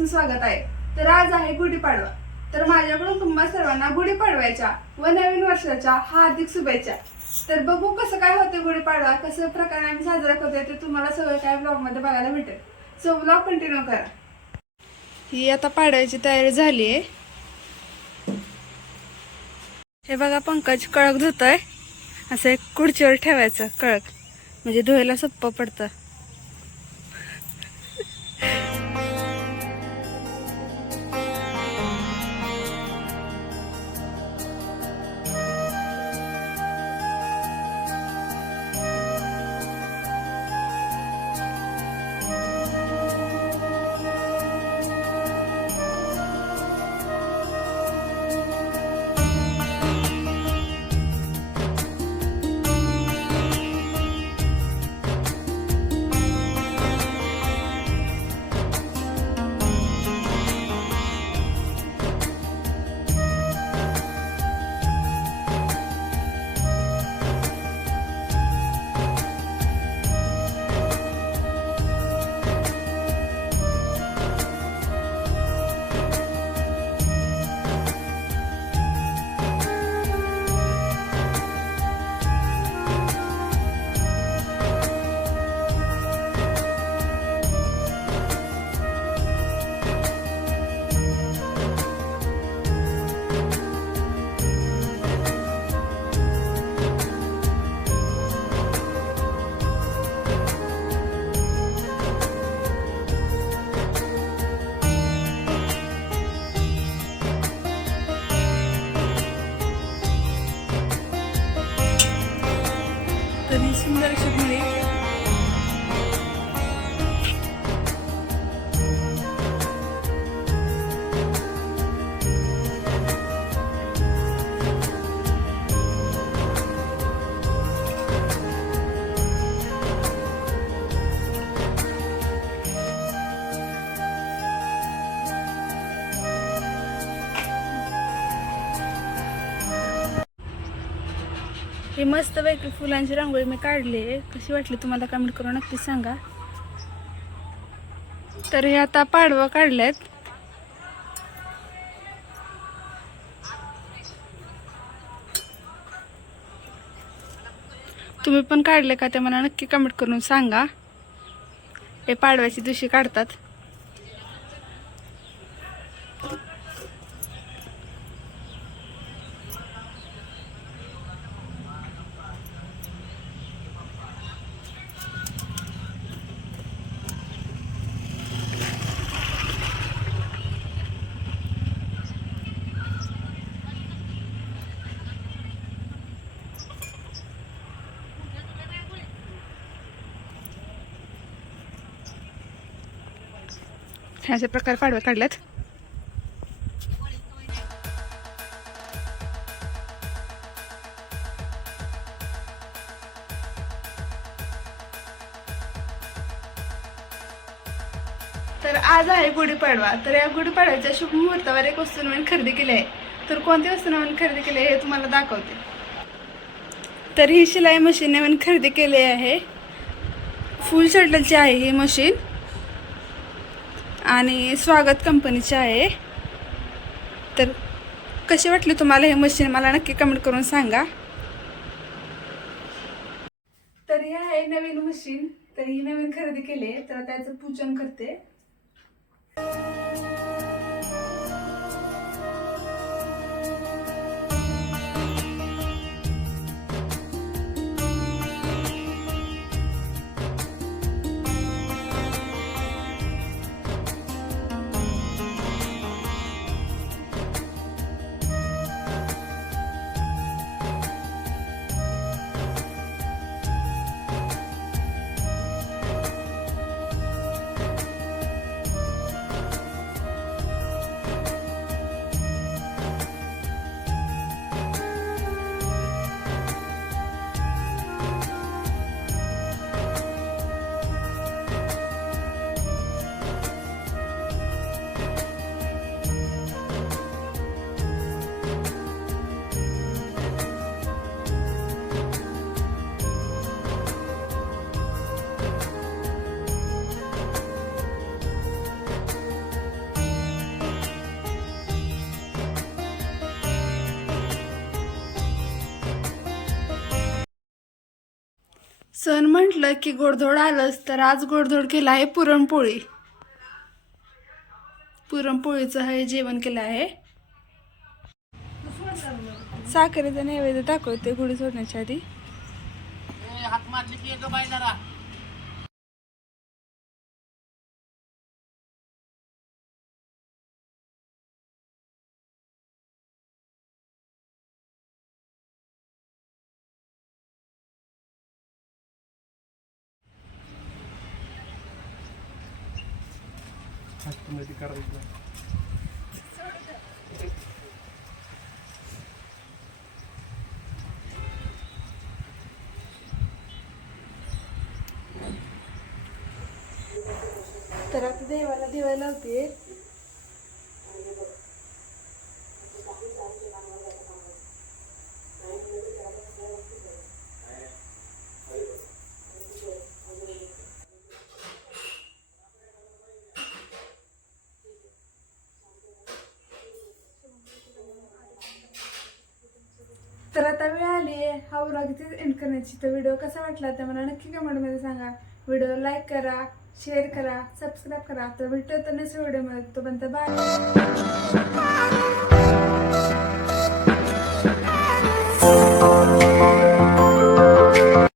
मनापासून स्वागत आहे। तर आज आहे गुढीपाडवा। तर माझ्याकडून तुम्हा सर्वांना गुढीपाडव्याच्या व नवीन वर्षाच्या हार्दिक शुभेच्छा। तर बघू कसं काय होतं गुढीपाडवा, कसं प्रकारे आम्ही साजरा करतोय ते तुम्हाला सगळं काय ब्लॉग मध्ये बघायला भेटेल। सो ब्लॉग कंटिन्यू करा। ही आता पाडव्याची तयारी झाली आहे। हे बघा पंकज कळक धुतोय। असं एक खुर्चीवर ठेवायचं कळक, म्हणजे धुवायला सोपं पडतं। तरी सुंदर अशी मुली ही मस्त पैकी फुलांची रांगोळी मी काढली आहे। कशी वाटली तुम्हाला कमेंट करून नक्की सांगा। तर हे आता पाडवा काढलेत। तुम्ही पण काढले का ते मला नक्की कमेंट करून सांगा। हे पाडव्याची दिवशी काढतात। ह्याचे प्रकार पाडवे काढलेत। तर आज आहे गुढीपाडवा। तर या गुढीपाडव्याच्या शुभ मुहूर्तावर एक वस्तू नवीन खरेदी केली आहे। तर कोणती वस्तू नवीन खरेदी केली आहे हे तुम्हाला दाखवते। तर ही शिलाई मशीन नवीन खरेदी केली आहे। फुल शटलची आहे ही मशीन आणि स्वागत कंपनीची आहे। तर कशी वाटली तुम्हाला ही मशीन मला नक्की कमेंट करून सांगा। तर ही आहे नवीन मशीन। तर ही नवीन खरेदी केली आहे। तर त्याचं पूजन करते। सण म्हटलं की गोडधोड आलंच, तर आज गोडधोड केला आहे पुरणपोळी. पुरणपोळीचं हे जेवण केलं आहे. साखरेचा नैवेद्य दाखवते गुढी सोडण्याच्या आधी. हात मारली की एक बाई जरा. तर आता देवाला दिवा लावते. तर आता वेळ आली आहे हा व्लॉग इथे एंड करण्याची. तर व्हिडिओ कसा वाटला तर मला नक्की कमेंटमध्ये सांगा. व्हिडिओ लाईक करा, शेअर करा, सबस्क्राईब करा. तर भेटतो तर नेक्स्ट व्हिडिओमध्ये. तोपर्यंत बाय.